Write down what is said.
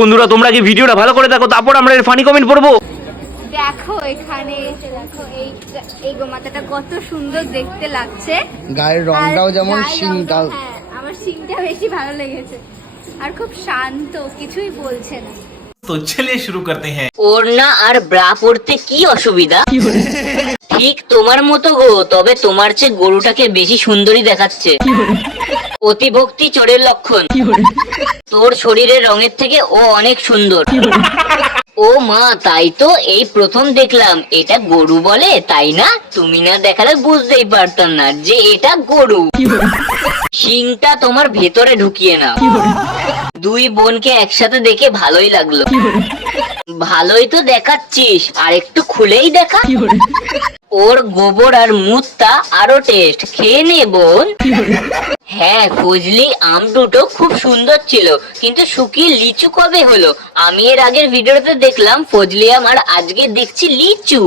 বন্ধুরা তোমরা কি ভিডিওটা ভালো করে দেখো, তারপর আমরা এর ফানি কমেন্ট পড়বো। দেখো এখানে এসে দেখো এই গোমাতাটা কত সুন্দর দেখতে লাগছে, গায়ের রংটাও যেমন গায়ের শিংটাও। রংটা, হ্যাঁ আমার শিংটা বেশি ভালো লেগেছে, আর খুব শান্ত, কিছুই বলছে না। তো চলিए শুরু করতে हैं। ওড়না আর ব্রা পরতে কি অসুবিধা? ঠিক তোমার মতো গো, তবে তোমার চেয়ে গরুটাকে বেশি সুন্দরী দেখাচ্ছে। অতিভক্তি চোরের লক্ষণ। তোর শরীরের রঙের থেকে ও অনেক সুন্দর। ও মা, তাই তো, এই প্রথম দেখলাম এটা গরু বলে, তাই না? তুমি না দেখালে বুঝতেই পারতাম না যে এটা গরু। শিংটা তোমার ভেতরে ঢুকিয়ে নাও। দুই বোনকে একসাথে দেখে ভালোই লাগলো। ভালোই তো দেখাচ্ছিস, আর একটু খুলেই দেখা। ওর গোবর আর মুতটা আরো টেস্ট, খেয়ে নে বোন। হ্যাঁ ফজলি, আম দুটো খুব সুন্দর ছিল, কিন্তু শুকিয়ে লিচু কবে হলো? আমি এর আগের ভিডিওতে দেখলাম ফজলি আম, আর আজকে দেখছি লিচু।